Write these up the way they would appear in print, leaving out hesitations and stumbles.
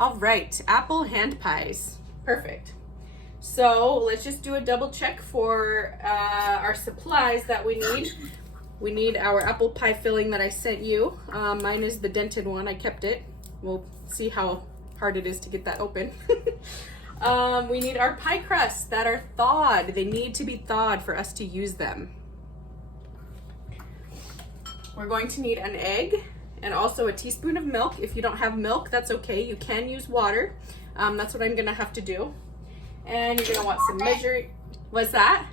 All right, apple hand pies. Perfect. So let's just do a double check for our supplies that we need. We need our apple pie filling that I sent you. Mine is the dented one, I kept it. We'll see how hard it is to get that open. We need our pie crusts that are thawed. They need to be thawed for us to use them. We're going to need an egg and also a teaspoon of milk. If you don't have milk, that's okay. You can use water. That's what I'm gonna have to do. And you're gonna want some measuring. What's that?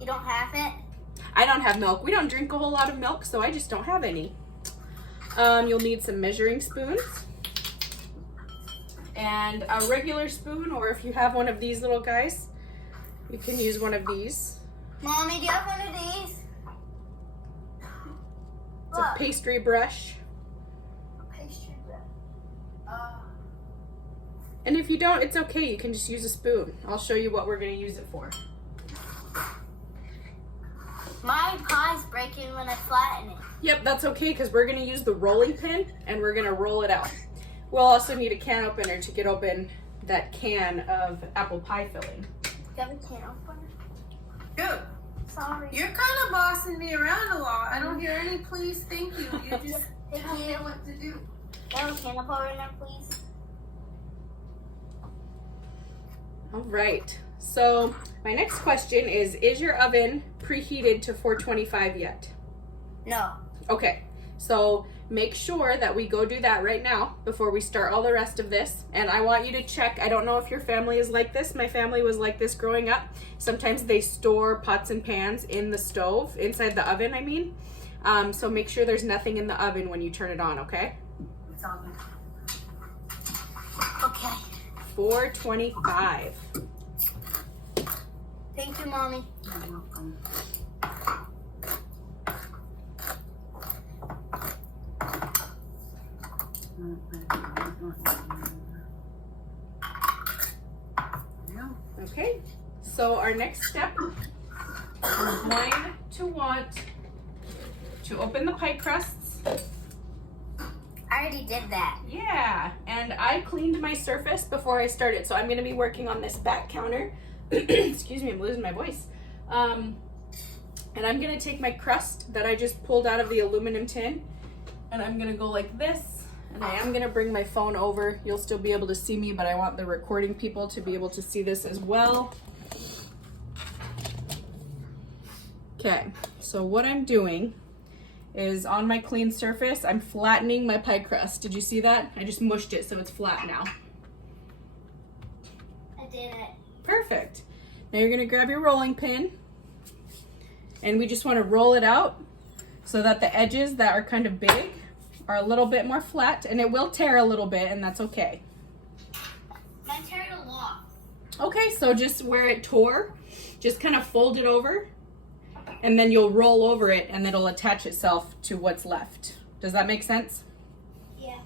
You don't have it? I don't have milk. We don't drink a whole lot of milk, so I just don't have any. You'll need some measuring spoons and a regular spoon, or if you have one of these little guys, you can use one of these. Mommy, do you have one of these? It's a pastry brush. Pastry brush. And if you don't, it's okay. You can just use a spoon. I'll show you what we're going to use it for. My pie's breaking when I flatten it. Yep, that's okay because we're going to use the rolling pin and we're going to roll it out. We'll also need a can opener to get open that can of apple pie filling. Do you have a can opener? Good. Sorry. You're kind of bossing me around a lot. I don't hear any please, thank you. You just Thank tell me you. what to do. Do you have a can opener, please? All right. So my next question is your oven preheated to 425 yet? No. Okay. So make sure that we go do that right now before we start all the rest of this. And I want you to check. I don't know if your family is like this. My family was like this growing up. Sometimes they store pots and pans in the stove, inside the oven, I mean. So make sure there's nothing in the oven when you turn it on, okay? It's all good. Okay. 425. Thank you, Mommy. You're welcome. Okay, so our next step, we're going to want to open the pie crusts. I already did that. Yeah, and I cleaned my surface before I started, so I'm going to be working on this back counter. Excuse me, I'm losing my voice. And I'm going to take my crust that I just pulled out of the aluminum tin, and I'm going to go like this. And I am going to bring my phone over. You'll still be able to see me, but I want the recording people to be able to see this as well. Okay, so what I'm doing is on my clean surface, I'm flattening my pie crust. Did you see that? I just mushed it so it's flat now. I did it. Perfect. Now you're going to grab your rolling pin, and we just want to roll it out so that the edges that are kind of big are a little bit more flat, and it will tear a little bit, and that's okay. Mine teared a lot. Okay, so just where it tore, just kind of fold it over, and then you'll roll over it, and it'll attach itself to what's left. Does that make sense? Yeah.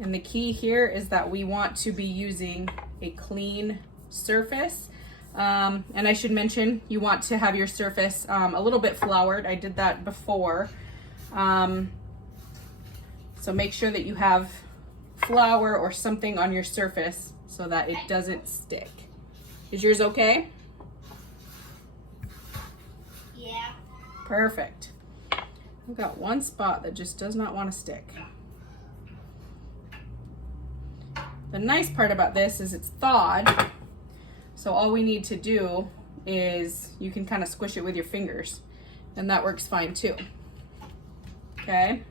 And the key here is that we want to be using a clean surface. And I should mention, you want to have your surface a little bit floured. I did that before. So make sure that you have flour or something on your surface so that it doesn't stick. Is yours okay? Yeah. Perfect. I've got one spot that just does not want to stick. The nice part about this is it's thawed. So all we need to do is you can kind of squish it with your fingers, and that works fine too. Okay.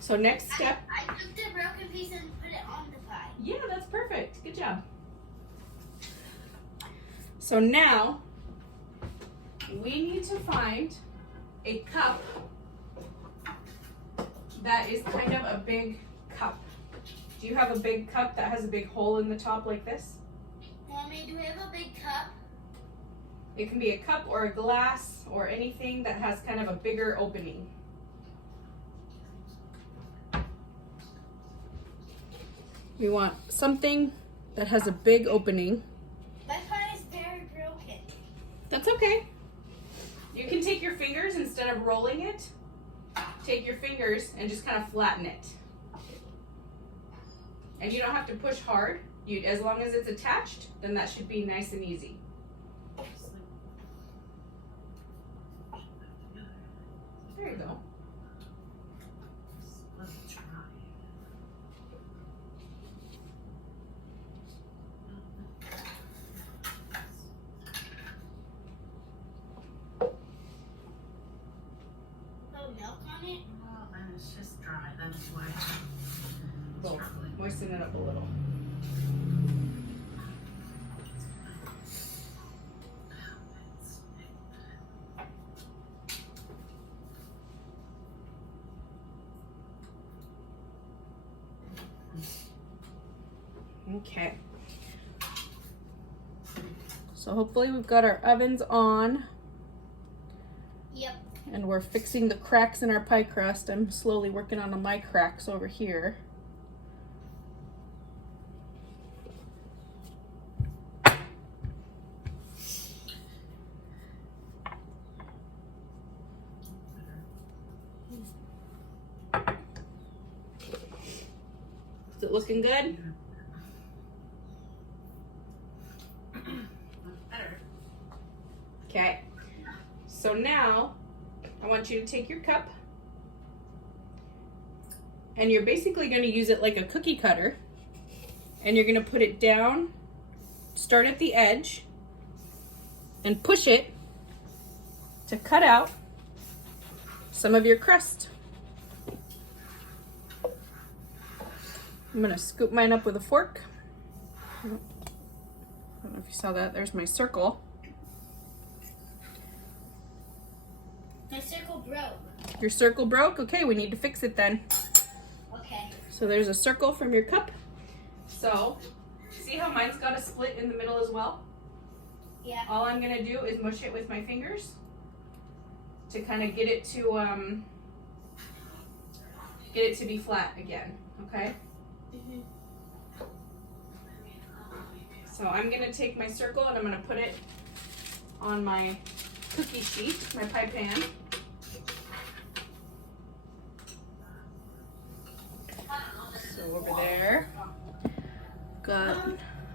So next step. I took the broken piece and put it on the pie. Yeah, that's perfect. Good job. So now we need to find a cup that is kind of a big cup. Do you have a big cup that has a big hole in the top like this? Mommy, do we have a big cup? It can be a cup or a glass or anything that has kind of a bigger opening. We want something that has a big opening. My pie is very broken. That's okay. You can take your fingers instead of rolling it take your fingers and just kind of flatten it. And you don't have to push hard. As long as it's attached, then that should be nice and easy. There you go. Milk on it? Well, and it's just dry. That's why. Well, moisten it up a little. Okay. So hopefully we've got our ovens on. Yep. And we're fixing the cracks in our pie crust. I'm slowly working on my cracks over here. Is it looking good? Better. Okay. So now I want you to take your cup and you're basically going to use it like a cookie cutter, and you're going to put it down, start at the edge, and push it to cut out some of your crust. I'm going to scoop mine up with a fork. I don't know if you saw that. There's my circle. My circle broke. Your circle broke? Okay, we need to fix it then. Okay. So there's a circle from your cup. So, see how mine's got a split in the middle as well? Yeah. All I'm gonna do is mush it with my fingers to kind of get it to be flat again, okay? So I'm gonna take my circle and I'm gonna put it on my cookie sheet, my pie pan. So over there, got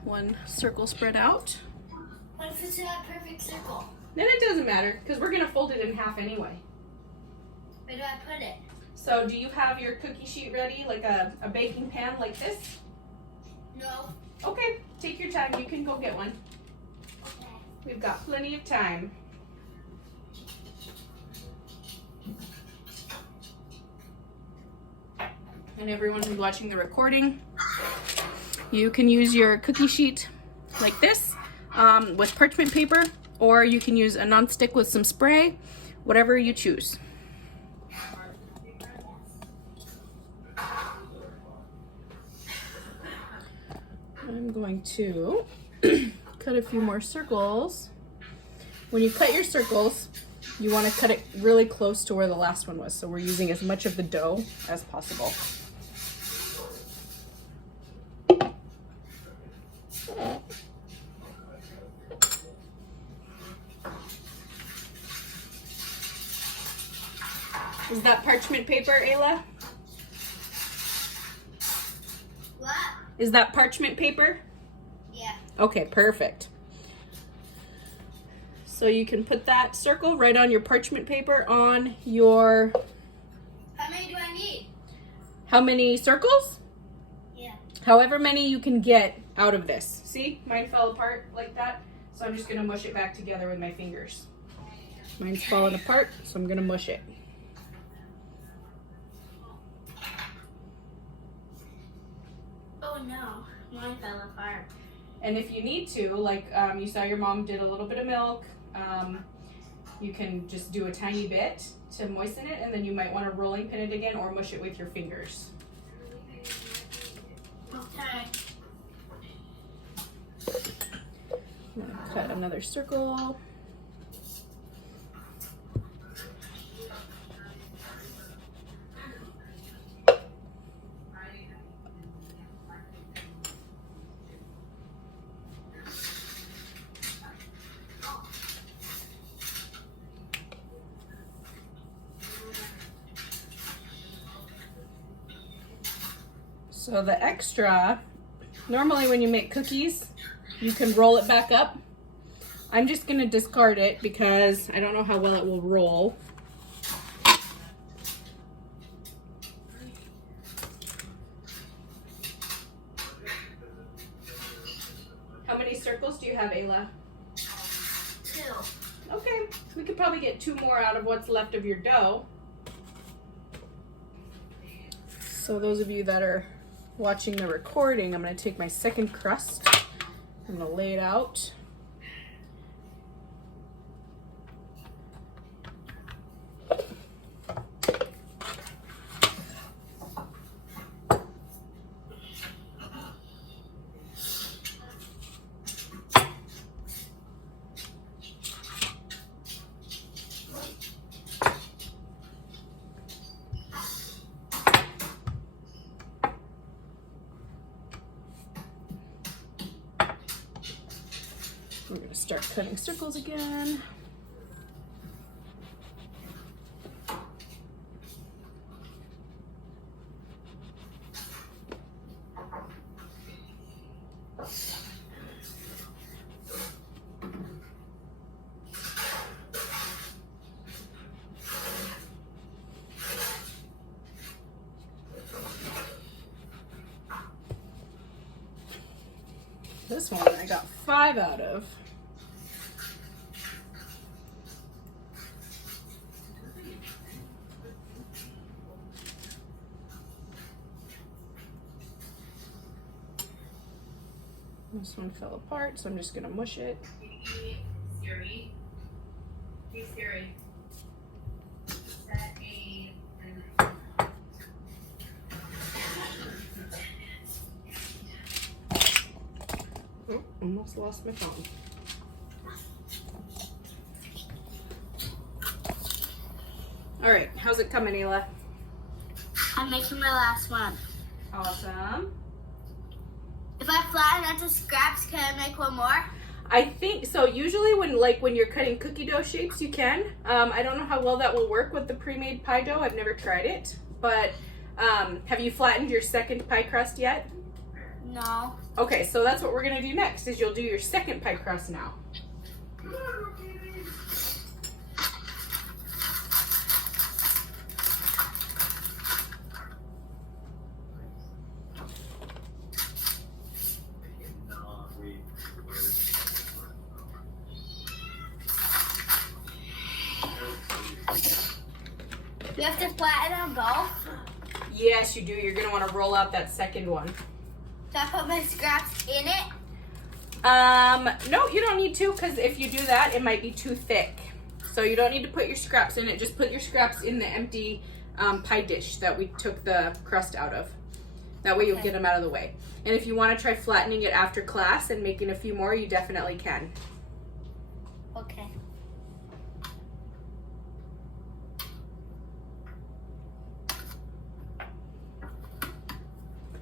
one circle spread out. What if it's not a perfect circle? Then it doesn't matter because we're gonna fold it in half anyway. Where do I put it? So do you have your cookie sheet ready, like a baking pan like this? No. Okay, take your time. You can go get one. Okay. We've got plenty of time. And everyone who's watching the recording, you can use your cookie sheet like this with parchment paper, or you can use a non-stick with some spray, whatever you choose. I'm going to cut a few more circles. When you cut your circles, you want to cut it really close to where the last one was, so we're using as much of the dough as possible. Is that parchment paper, Ayla? What? Is that parchment paper? Yeah. Okay, perfect. So you can put that circle right on your parchment paper on your... How many do I need? How many circles? Yeah. However many you can get out of this. See, mine fell apart like that. So I'm just gonna mush it back together with my fingers. Mine's falling apart, so I'm gonna mush it. Oh no, mine fell apart. And if you need to, like you saw your mom did a little bit of milk, you can just do a tiny bit to moisten it, and then you might want to rolling pin it again or mush it with your fingers. Okay. I'm gonna cut another circle. So the extra, normally when you make cookies, you can roll it back up. I'm just gonna discard it because I don't know how well it will roll. How many circles do you have, Ayla? 2. Okay, we could probably get 2 more out of what's left of your dough. So those of you that are watching the recording, I'm going to take my second crust. I'm going to lay it out. We're going to start cutting circles again. This one I got 5 out of. This one fell apart, so I'm just gonna mush it. Siri. Hey Siri. Set a. Oh, almost lost my phone. All right, how's it coming, Ayla? I'm making my last one. Awesome. If I flatten out to scraps, can I make one more? I think so. Usually when you're cutting cookie dough shapes, you can. I don't know how well that will work with the pre-made pie dough. I've never tried it. But have you flattened your second pie crust yet? No. Okay, so that's what we're gonna do next, is you'll do your second pie crust now. You have to flatten them both? Yes, you do. You're gonna wanna roll out that second one. So I put my scraps in it? No, you don't need to, because if you do that, it might be too thick. So you don't need to put your scraps in it. Just put your scraps in the empty pie dish that we took the crust out of. That way you'll get them out of the way. And if you want to try flattening it after class and making a few more, you definitely can. Okay.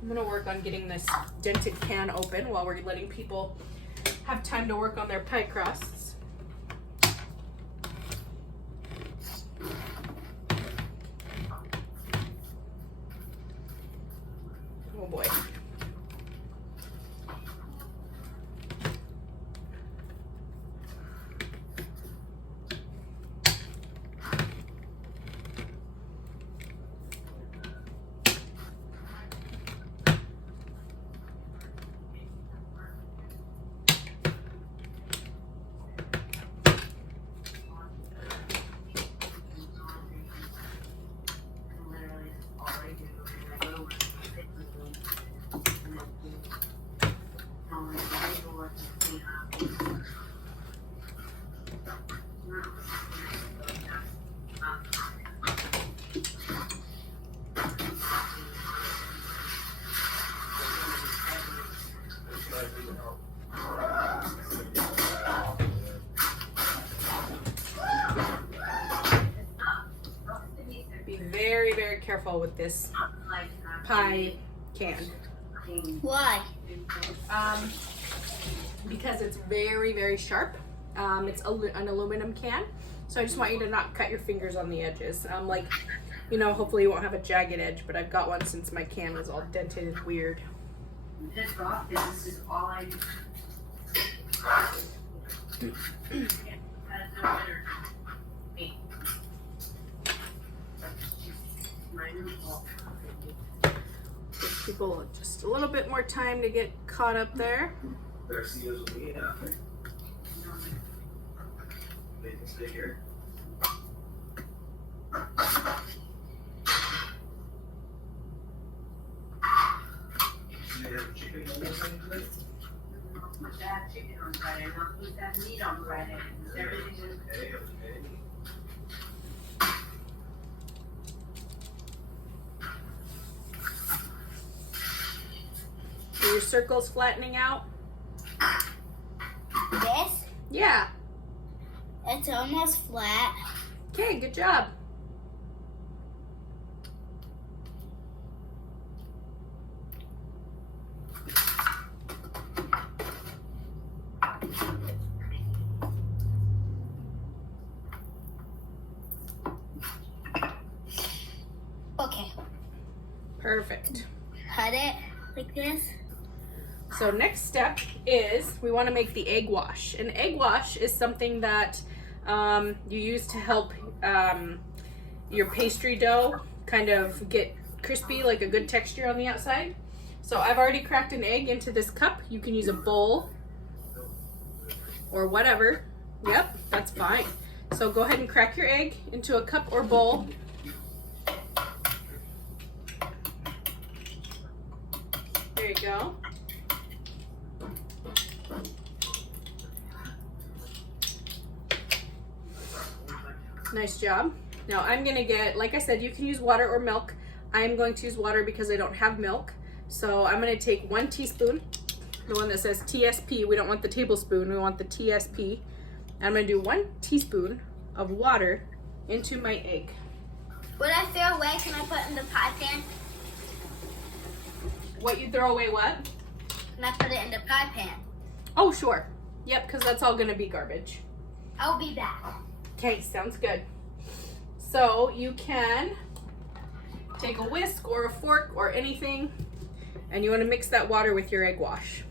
I'm gonna work on getting this dented can open while we're letting people have time to work on their pie crusts. Oh boy. Be very, very careful with this pie can. Why? Because it's very, very sharp. It's an aluminum can, So I just want you to not cut your fingers on the edges. Like, you know, hopefully you won't have a jagged edge, but I've got one since my can was all dented and weird. This rock, this is all I do. Give people just a little bit more time to get caught up there. Their CEOs will be out there. They can stay here. Do they have chicken on this thing today? That chicken on Friday, not put that meat on Friday. Everything was Okay, okay. Are your circles flattening out? This, Yeah. it's almost flat. Okay, good job. Okay, Perfect. cut it like this. So next step is we want to make the egg wash. An egg wash is something that you use to help your pastry dough kind of get crispy, like a good texture on the outside. So I've already cracked an egg into this cup. You can use a bowl or whatever. Yep, that's fine. So go ahead and crack your egg into a cup or bowl. There you go. Nice job. Now I'm gonna get, like I said, you can use water or milk. I'm going to use water because I don't have milk. So I'm gonna take 1 teaspoon, the one that says TSP. We don't want the tablespoon, we want the TSP. I'm gonna do 1 teaspoon of water into my egg. What I throw away, can I put in the pie pan? What you throw away what? Can I put it in the pie pan? Oh, sure. Yep, because that's all gonna be garbage. I'll be back. Okay, sounds good. So you can take a whisk or a fork or anything, and you want to mix that water with your egg wash.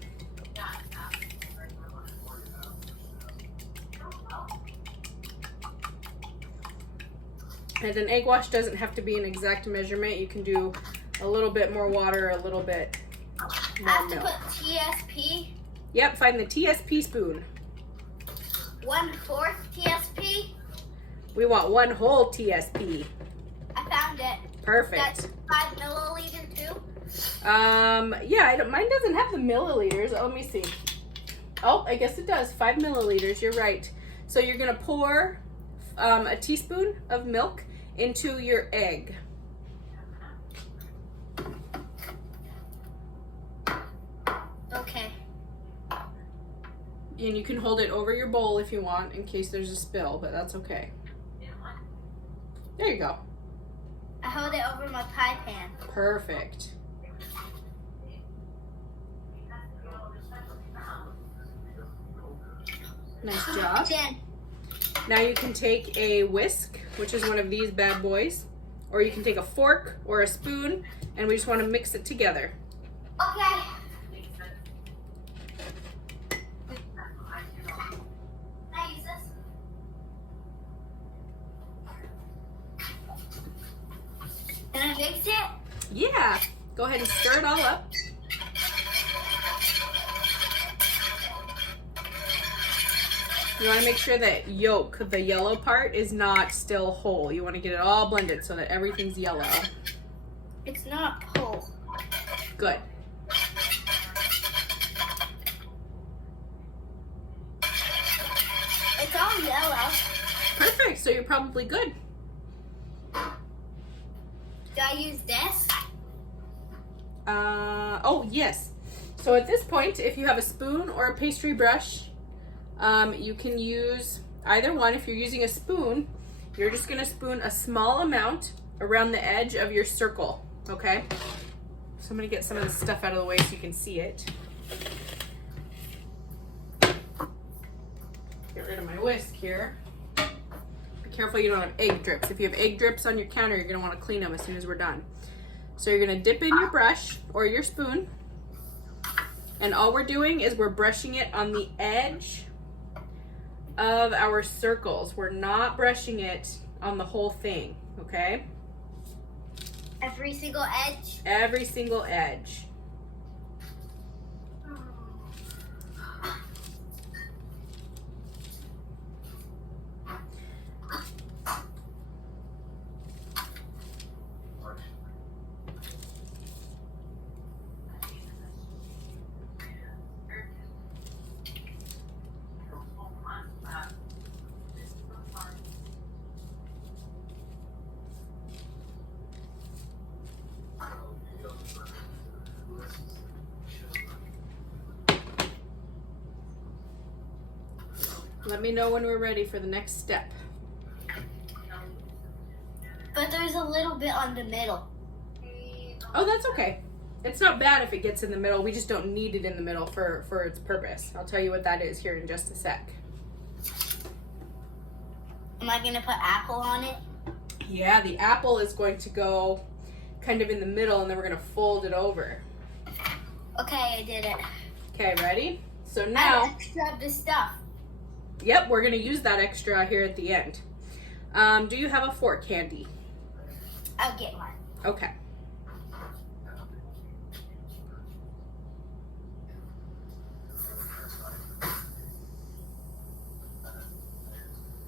And an egg wash doesn't have to be an exact measurement. You can do a little bit more water, a little bit I more have to milk. put TSP, Yep, find the TSP spoon. 1/4 TSP. We want 1 whole TSP. I found it. Perfect. That's 5 milliliter too. Yeah, mine doesn't have the milliliters. Oh, let me see. Oh, I guess it does. 5 milliliters. You're right. So you're gonna pour a teaspoon of milk into your egg. Okay. And you can hold it over your bowl if you want in case there's a spill, but that's okay. There you go. I hold it over my pie pan. Perfect. Nice job. Then Now you can take a whisk, which is one of these bad boys, or you can take a fork or a spoon, and we just want to mix it together. okay. Can I use this? Can I mix it? Yeah, go ahead and stir it all up. You want to make sure that yolk, the yellow part, is not still whole. You want to get it all blended so that everything's yellow. It's not whole. Good. It's all yellow. Perfect, so you're probably good. Do I use this? Oh, yes. So at this point, if you have a spoon or a pastry brush, you can use either one. If you're using a spoon, you're just gonna spoon a small amount around the edge of your circle, okay? So I'm gonna get some of this stuff out of the way so you can see it. Get rid of my whisk here. Careful you don't have egg drips. If you have egg drips on your counter, you're gonna wanna clean them as soon as we're done. So you're gonna dip in your brush or your spoon, and all we're doing is we're brushing it on the edge of our circles. We're not brushing it on the whole thing, okay? Every single edge. Every single edge. Let me know when we're ready for the next step. But there's a little bit on the middle. Oh, that's okay. It's not bad if it gets in the middle. We just don't need it in the middle for its purpose. I'll tell you what that is here in just a sec. Am I gonna put apple on it? Yeah, the apple is going to go kind of in the middle, and then we're gonna fold it over. Okay, I did it. Okay, ready? So I now, extra of the stuff. yep, we're gonna use that extra here at the end. Do you have a fork handy? I'll get one. Okay.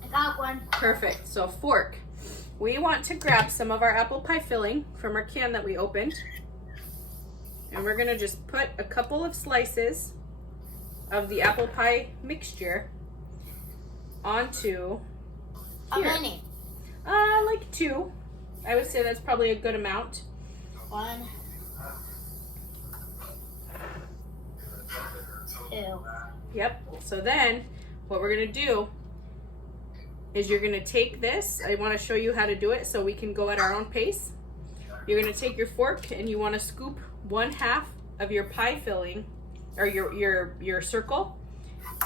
I got one. Perfect. So fork. We want to grab some of our apple pie filling from our can that we opened. And we're gonna just put a couple of slices of the apple pie mixture onto How here. many? Like 2. I would say that's probably a good amount. 1, 2. Yep. So then what we're gonna do is you're gonna take this. I wanna show you how to do it so we can go at our own pace. You're gonna take your fork and you wanna scoop 1/2 of your pie filling or your circle,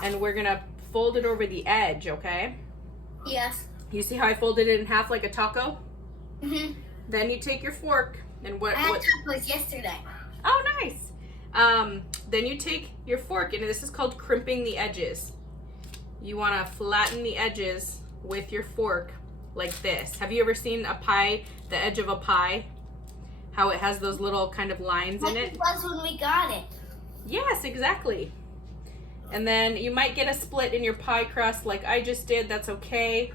and we're gonna fold it over the edge, okay? Yes. You see how I folded it in half like a taco? Mhm. Then you take your fork and I had tacos yesterday. Oh, nice. Then you take your fork, and this is called crimping the edges. You want to flatten the edges with your fork like this. Have you ever seen a pie, the edge of a pie? How it has those little kind of lines in Like it? it was when we got it. Yes, exactly. And then you might get a split in your pie crust like I just did. That's okay.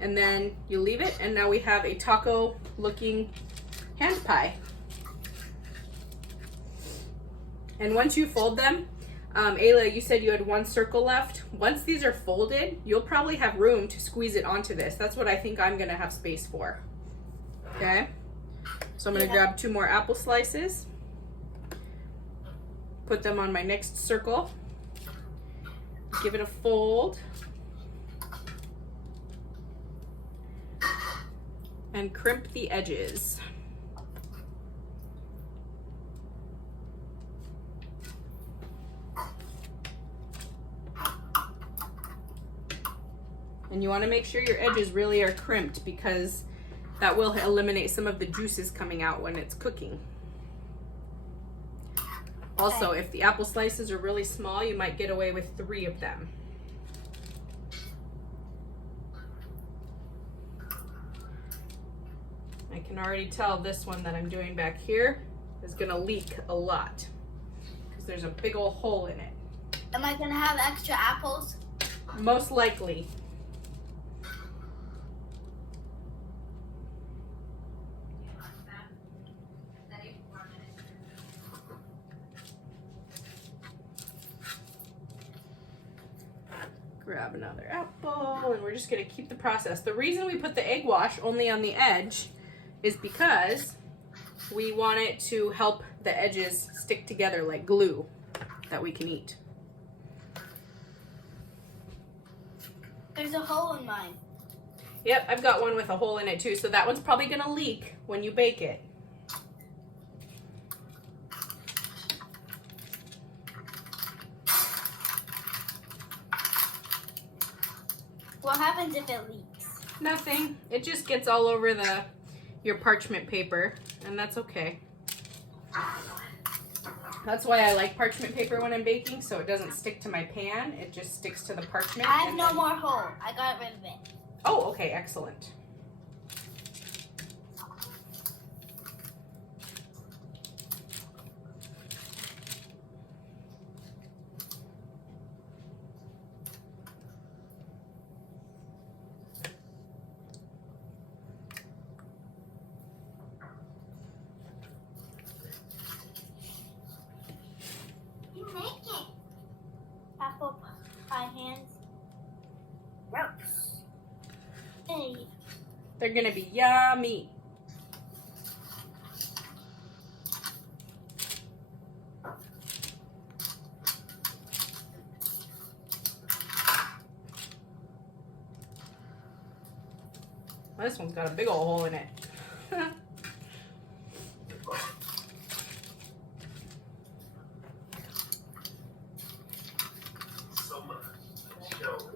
And then you leave it, and now we have a taco looking hand pie. And once you fold them, Ayla, you said you had 1 circle left. Once these are folded, you'll probably have room to squeeze it onto this. That's what I think I'm gonna have space for. Okay? So I'm gonna grab 2 more apple slices, put them on my next circle, give it a fold, and crimp the edges. And you want to make sure your edges really are crimped because that will eliminate some of the juices coming out when it's cooking. Also, if the apple slices are really small, you might get away with 3 of them. I can already tell this one that I'm doing back here is gonna leak a lot because there's a big old hole in it. Am I gonna have extra apples? Most likely. Grab another apple, and we're just gonna keep the process. The reason we put the egg wash only on the edge is because we want it to help the edges stick together like glue that we can eat. There's a hole in mine. Yep, I've got one with a hole in it too, so that one's probably gonna leak when you bake it. What happens if it leaks? Nothing. It just gets all over your parchment paper, and that's okay. That's why I like parchment paper when I'm baking, so it doesn't stick to my pan. It just sticks to the parchment. I have no more hole. I got rid of it. Oh, okay, excellent. You make it. Apple pie hands. Gross. Hey. They're gonna be yummy. Well, this one's got a big old hole in it. So much shows.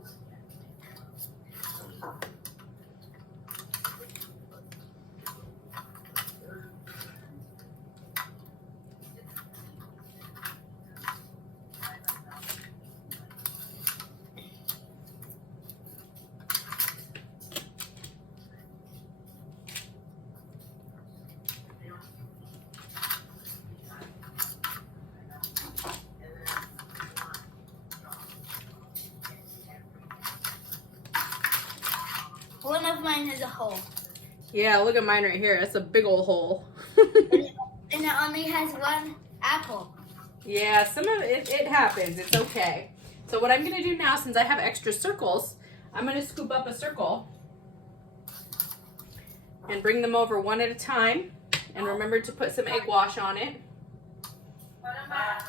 One of mine has a hole. Yeah, look at mine right here. That's a big old hole. And it only has one apple. Yeah, some of it happens. It's okay. So what I'm going to do now, since I have extra circles, I'm going to scoop up a circle and bring them over one at a time. And remember to put some egg wash on it. Put him back.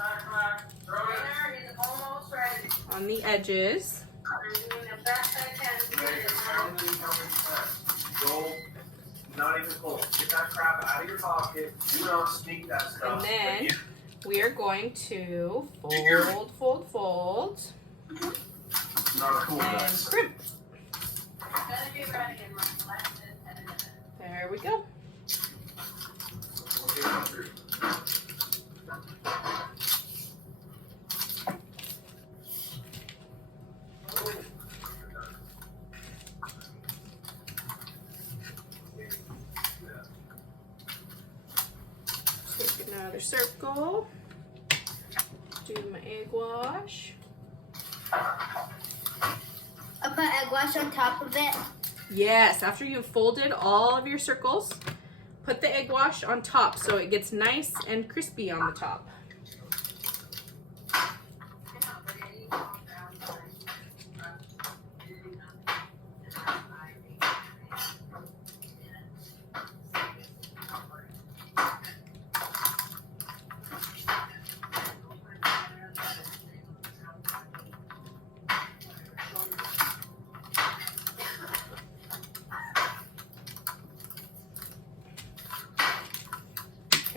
Dinner is almost ready. On the edges. I'm doing the best I can to get it ready. Go, not even close. Get that crap out of your pocket. Do not sneak that stuff. And then we are going to fold, Not a cool and mess. crimp. It's gonna be ready in like less than 10 minutes. There we go. Take another circle. Do my egg wash. I put egg wash on top of it. Yes, after you've folded all of your circles, put the egg wash on top so it gets nice and crispy on the top.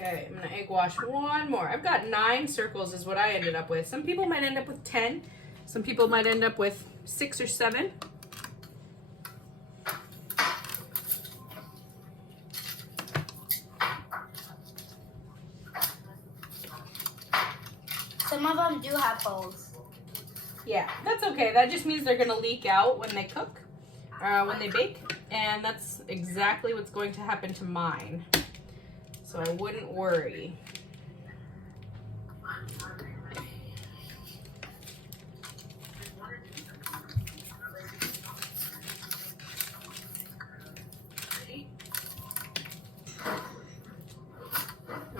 Okay, I'm gonna egg wash one more. I've got 9 circles is what I ended up with. Some people might end up with 10. Some people might end up with 6 or 7. Some of them do have holes. Yeah, that's okay. That just means they're gonna leak out when they cook, when they bake, and that's exactly what's going to happen to mine. So I wouldn't worry.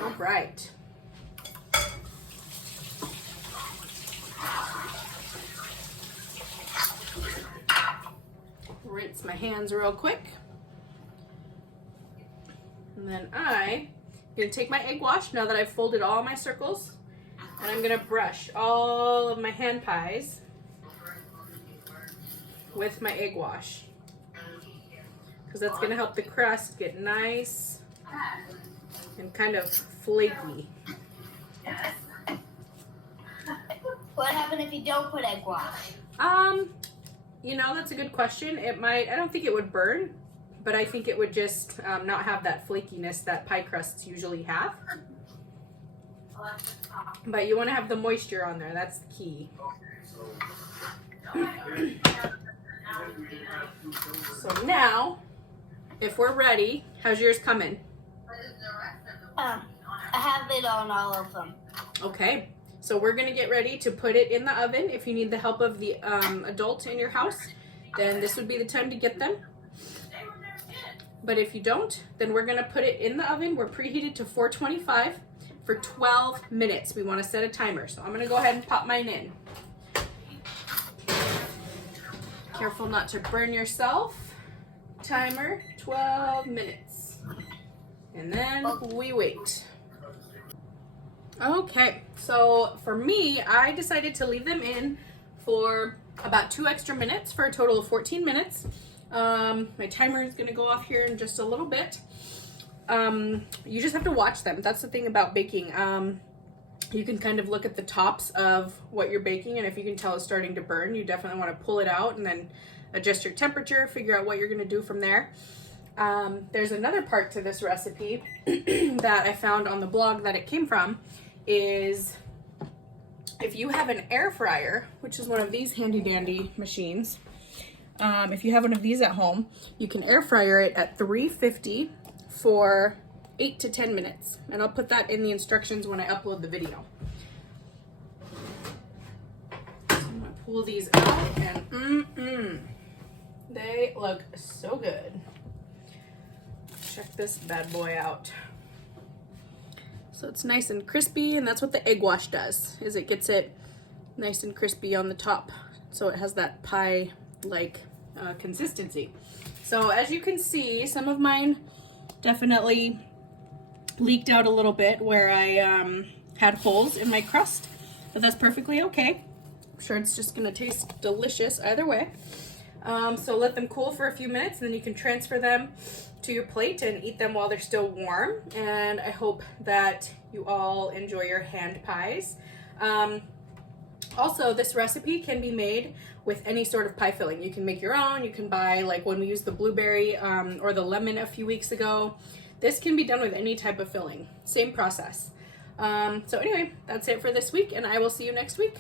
All right. Rinse my hands real quick. And then I'm gonna take my egg wash now that I've folded all my circles, and I'm gonna brush all of my hand pies with my egg wash, because that's gonna help the crust get nice and kind of flaky. What happens if you don't put egg wash? You know, that's a good question. It might, I don't think it would burn, but I think it would just not have that flakiness that pie crusts usually have. But you want to have the moisture on there. That's the key. So now, if we're ready, how's yours coming? I have it on all of them. Okay, so we're gonna get ready to put it in the oven. If you need the help of the adult in your house, then this would be the time to get them. But if you don't, then we're gonna put it in the oven. We're preheated to 425 for 12 minutes. We wanna set a timer. So I'm gonna go ahead and pop mine in. Careful not to burn yourself. Timer, 12 minutes. And then we wait. Okay, so for me, I decided to leave them in for about 2 extra minutes for a total of 14 minutes. My timer is gonna go off here in just a little bit. You just have to watch them. That's the thing about baking. You can kind of look at the tops of what you're baking, and if you can tell it's starting to burn, you definitely want to pull it out and then adjust your temperature, figure out what you're gonna do from there. There's another part to this recipe that I found on the blog that it came from, is if you have an air fryer, which is one of these handy dandy machines, if you have one of these at home, you can air fryer it at 350 for 8 to 10 minutes. And I'll put that in the instructions when I upload the video. So I'm gonna pull these out and they look so good. Check this bad boy out. So it's nice and crispy, and that's what the egg wash does, is it gets it nice and crispy on the top, so it has that pie-like consistency. So as you can see, some of mine definitely leaked out a little bit where I had holes in my crust, but that's perfectly okay. I'm sure it's just gonna taste delicious either way. So let them cool for a few minutes, and then you can transfer them to your plate and eat them while they're still warm. And I hope that you all enjoy your hand pies. Also, this recipe can be made with any sort of pie filling. You can make your own. You can buy, like when we used the blueberry or the lemon a few weeks ago. This can be done with any type of filling. Same process. So anyway, that's it for this week, and I will see you next week.